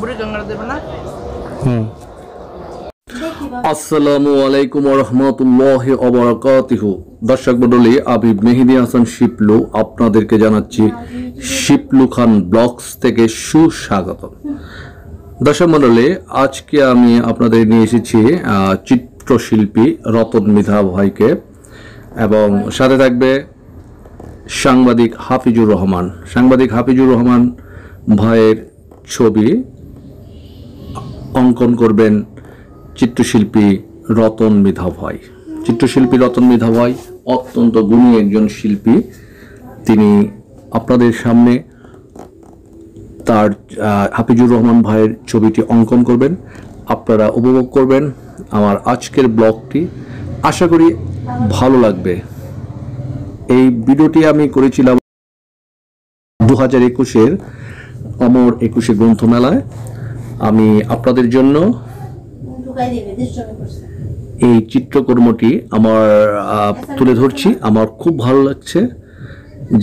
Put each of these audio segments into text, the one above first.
বুড়ি গঙ্গার দেবে না। আসসালামু আলাইকুম ওয়া রাহমাতুল্লাহি ওয়া বারাকাতুহু। দর্শক মণ্ডলী, আবিব মেহেদী হাসান শিপলু আপনাদেরকে জানাচ্ছি শিপলু খান ব্লগস থেকে সুস্বাগত। দর্শক মণ্ডলী, আজকে আমি আপনাদের নিয়ে এসেছি চিত্রশিল্পী রতন মৃধা ভাইকে, এবং সাথে থাকবে সাংবাদিক হাফিজুর রহমান। সাংবাদিক হাফিজুর রহমান ভাইয়ের ছবি অঙ্কন করবেন চিত্রশিল্পী রতন মৃধা ভাই। চিত্রশিল্পী রতন মৃধা ভাই অত্যন্ত গুণী একজন শিল্পী। তিনি আপনাদের সামনে তার হাফিজুর রহমান ভাইয়ের ছবিটি অঙ্কন করবেন। আপনারা উপভোগ করবেন আমার আজকের ব্লগটি। আশা করি ভালো লাগবে। এই ভিডিওটি আমি করেছিলাম 2021-এর অমর 21 গ্রন্থমেলায়। আমি আপনাদের জন্য এই চিত্রকর্মটি আমার তুলে ধরছি। আমার খুব ভালো লাগছে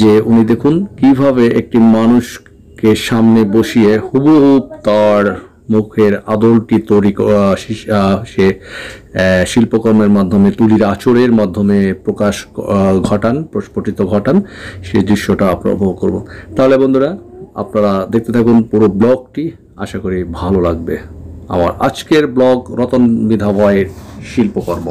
যে উনি দেখুন কিভাবে একটি মানুষকে সামনে বসিয়ে হুবহুব তার মুখের আদলটি তৈরি সে শিল্পকর্মের মাধ্যমে, তুলির আঁচড়ের মাধ্যমে প্রকাশ ঘটান, প্রস্ফুটিত ঘটান। সেই দৃশ্যটা আপনারা উপভোগ করব। তাহলে বন্ধুরা, আপনারা দেখতে থাকুন পুরো ব্লগটি। আশা করি ভালো লাগবে আমার আজকের ব্লগ রতন মৃধা ভাইয়ের শিল্পকর্ম।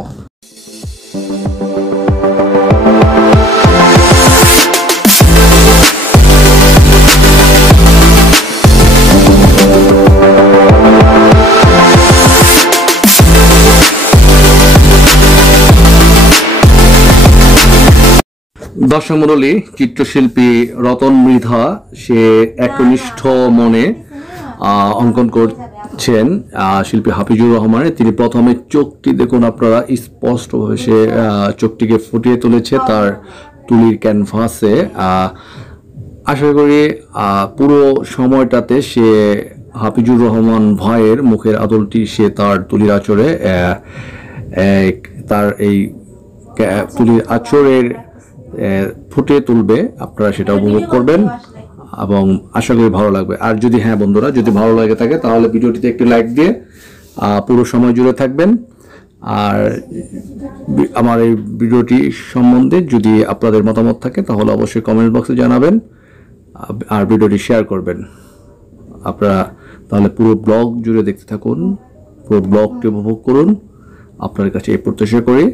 দর্শক মণ্ডলী, চিত্রশিল্পী রতন মৃধা সে একনিষ্ঠ মনে অঙ্কন করছেন শিল্পী হাফিজুর রহমানের। তিনি প্রথমে চোখটি দেখুন, আপনারা স্পষ্টভাবে সে চোখটিকে ফুটিয়ে তুলেছে তার তুলির ক্যানভাসে। আশা করি পুরো সময়টাতে সে হাফিজুর রহমান ভাইয়ের মুখের আদলটি সে তার তুলির আঁচড়ে, তার এই তুলির আঁচড়ের ফুটিয়ে তুলবে। আপনারা সেটা উপভোগ করবেন এবং আশা করি ভালো লাগবে। আর যদি বন্ধুরা, যদি ভালো লাগে থাকে তাহলে ভিডিওটিতে একটি লাইক দিয়ে পুরো সময় জুড়ে থাকবেন। আর আমার এই ভিডিওটি সম্বন্ধে যদি আপনাদের মতামত থাকে তাহলে অবশ্যই কমেন্ট বক্সে জানাবেন আর ভিডিওটি শেয়ার করবেন। আপনারা তাহলে পুরো ব্লগ জুড়ে দেখতে থাকুন, পুরো ব্লগটি উপভোগ করুন। আপনার কাছে এই প্রত্যাশা করি।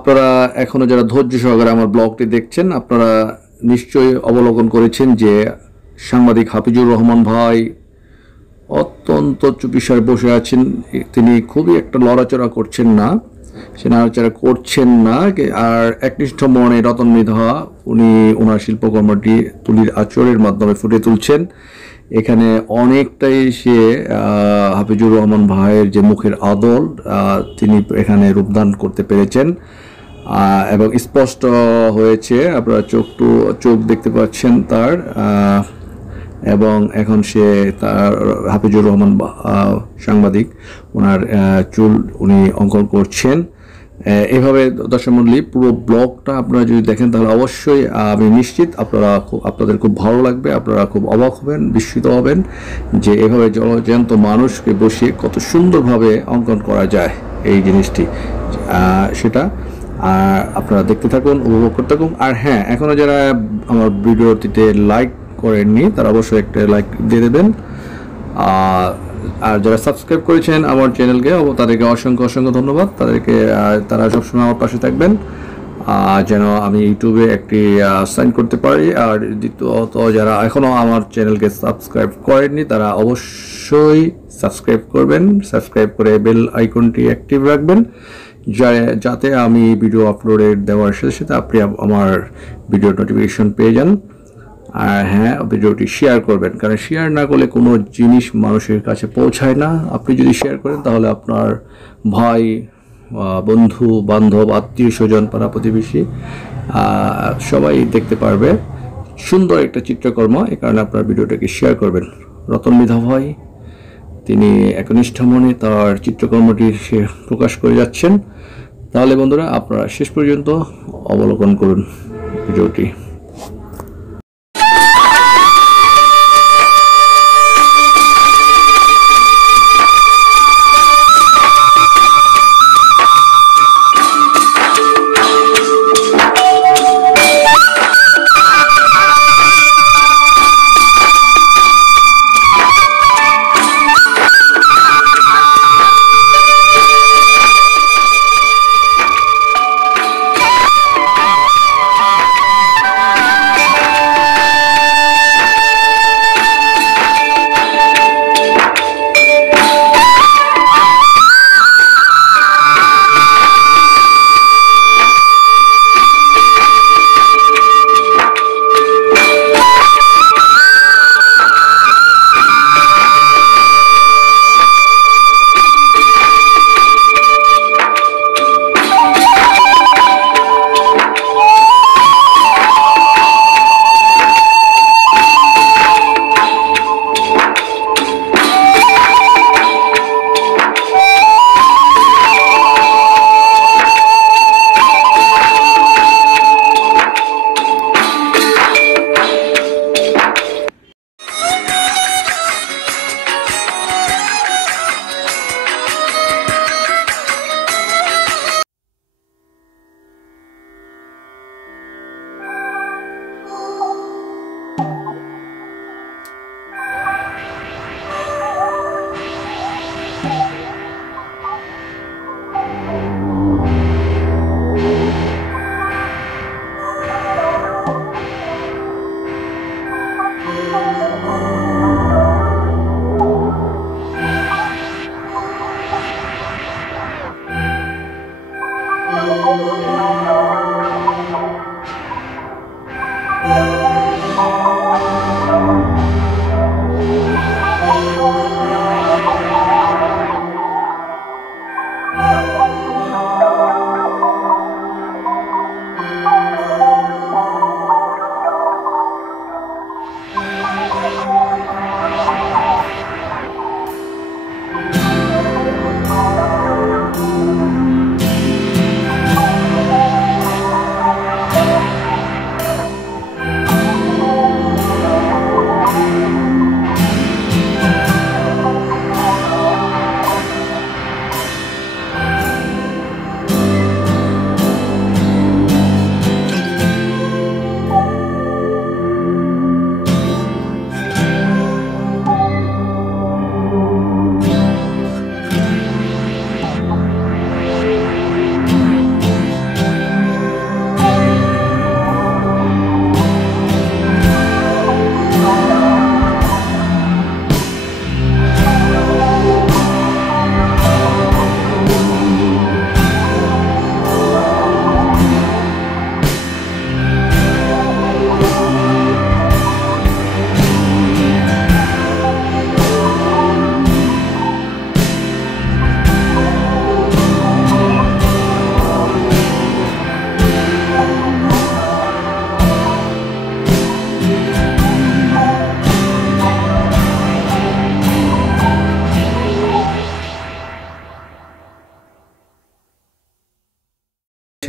আপনারা এখনো যারা ধৈর্য সহকারে আমার ব্লগটি দেখছেন, আপনারা নিশ্চয়ই অবলোকন করেছেন যে সাংবাদিক হাফিজুর রহমান ভাই অত্যন্ত চুপিসারে বসে আছেন। তিনি খুবই একটা লড়াচড়া করছেন না, সে নাড়াচাড়া করছেন না। আর একনিষ্ঠ মনে রতন মৃধা উনি ওনার শিল্পকর্মটি তুলির আঁচড়ের মাধ্যমে ফুটিয়ে তুলছেন। এখানে অনেকটাই সে হাফিজুর রহমান ভাইয়ের যে মুখের আদল তিনি এখানে রূপদান করতে পেরেছেন এবং স্পষ্ট হয়েছে। আপনারা চোখ দেখতে পাচ্ছেন তার, এবং এখন সে তার হাফিজুর রহমান সাংবাদিক ওনার চুল উনি অঙ্কন করছেন। এভাবে দর্শক মণ্ডলী পুরো ব্লগটা আপনারা যদি দেখেন তাহলে অবশ্যই আমি নিশ্চিত আপনাদের খুব ভালো লাগবে। আপনারা খুব অবাক হবেন, বিস্মিত হবেন যে এভাবে জলজ্যান্ত মানুষকে বসিয়ে কত সুন্দরভাবে অঙ্কন করা যায় এই জিনিসটি। সেটা আপনারা দেখতে থাকুন, উপভোগ করতে থাকুন। আর হ্যাঁ, এখনও যারা আমার ভিডিওটিতে লাইক করেননি তারা অবশ্যই একটা লাইক দিয়ে দেবেন। আর যারা সাবস্ক্রাইব করেছেন আমার চ্যানেলকে তাদেরকে অসংখ্য ধন্যবাদ। তারা সবসময় আমার পাশে থাকবেন যেন আমি ইউটিউবে একটি সাইন করতে পারি। আর দ্বিতীয়ত যারা এখনও আমার চ্যানেলকে সাবস্ক্রাইব করেননি তারা অবশ্যই সাবস্ক্রাইব করবেন, সাবস্ক্রাইব করে বেল আইকনটি অ্যাক্টিভ রাখবেন যাতে আমি ভিডিও আপলোডের দেওয়ার সাথে সাথে আপনি আমার ভিডিও নোটিফিকেশন পেয়ে যান। আর হ্যাঁ, ভিডিওটি শেয়ার করবেন, কারণ শেয়ার না করলে কোনো জিনিস মানুষের কাছে পৌঁছায় না। আপনি যদি শেয়ার করেন তাহলে আপনার ভাই, বন্ধু বান্ধব, আত্মীয় স্বজন, পাড়া প্রতিবেশী সবাই দেখতে পারবে সুন্দর একটা চিত্রকর্ম। এ কারণে আপনার ভিডিওটাকে শেয়ার করবেন। রতন মৃধা ভাই তিনি একনিষ্ঠ মনে তার চিত্রকর্মটি সে প্রকাশ করে যাচ্ছেন। তাহলে বন্ধুরা আপনারা শেষ পর্যন্ত অবলোকন করুন ভিডিওটি।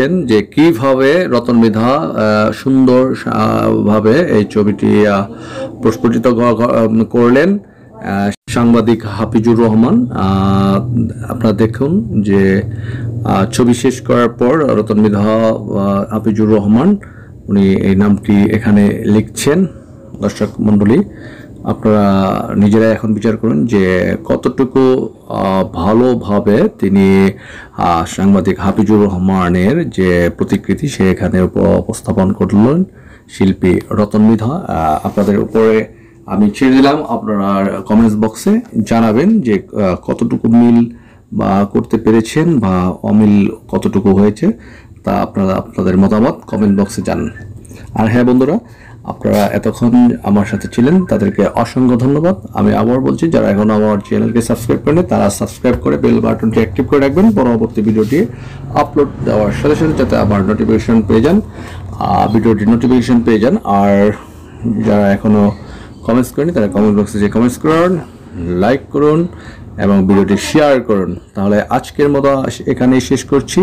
দেখেছেন যে কিভাবে রতন মৃধা সুন্দর ভাবে এই ছবিটি প্রস্ফুটিত করলেন। সাংবাদিক হাফিজুর রহমান, আপনারা দেখুন যে ছবি শেষ করার পর রতন মৃধা হাফিজুর রহমান উনি এই নামটি এখানে লিখছেন। দর্শক মণ্ডলী, আপনারা নিজেরা এখন বিচার করুন যে কতটুকু ভালোভাবে তিনি সাংবাদিক হাফিজুর রহমানের যে প্রতিকৃতি সে এখানে উপস্থাপন করলেন শিল্পী রতন মৃধা। আপনাদের উপরে আমি ছেড়ে দিলাম, আপনারা কমেন্টস বক্সে জানাবেন যে কতটুকু মিল বা করতে পেরেছেন বা অমিল কতটুকু হয়েছে, তা আপনারা আপনাদের মতামত কমেন্ট বক্সে জানান। আর হ্যাঁ বন্ধুরা, আপনারা এতক্ষণ আমার সাথে ছিলেন তাদেরকে অসংখ্য ধন্যবাদ। আমি আবার বলছি, যারা এখন আমার চ্যানেলকে সাবস্ক্রাইব করেন তারা সাবস্ক্রাইব করে বেল বাটনটি অ্যাক্টিভ করে রাখবেন পরবর্তী ভিডিওটি আপলোড দেওয়ার সাথে সাথে, যাতে আমার নোটিফিকেশন পেয়ে যান, ভিডিওটির নোটিফিকেশন পেয়ে যান। আর যারা এখনও কমেন্টস করেনি তারা কমেন্ট বক্সে যে কমেন্টস করুন, লাইক করুন এবং ভিডিওটি শেয়ার করুন। তাহলে আজকের মতো এখানেই শেষ করছি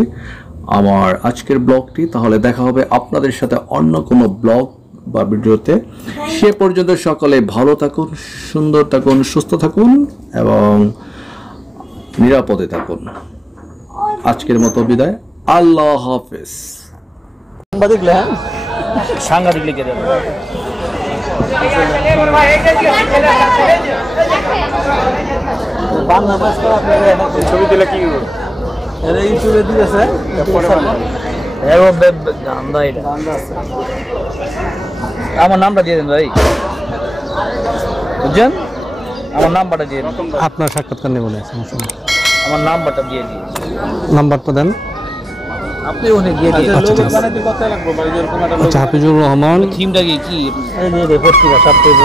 আমার আজকের ব্লগটি। তাহলে দেখা হবে আপনাদের সাথে অন্য কোনো ব্লগ বা ভিডিওতে। সে পর্যন্ত সকলে ভালো থাকুন, সুন্দর থাকুন, সুস্থ থাকুন এবং নিরাপদে থাকুন। আজকের মতো বিদায়, আল্লাহ হাফেজ। সাংবাদিক লিখে দেন। ছবি দিলে কি ইউটিউবে দিয়েছে, আমার নামটা দিয়ে দেন ভাই, বুঝছেন? আমার নাম্বারটা দিয়ে দিন। আপনার সাক্ষাৎকার নেব না, আমার নাম্বারটা দিয়ে দিন। নাম্বারটা দেন। আপনি ওখানে গিয়ে দিন। আচ্ছা, হাফিজুর রহমান। থিমটা কি পত্রিকা সবচেয়ে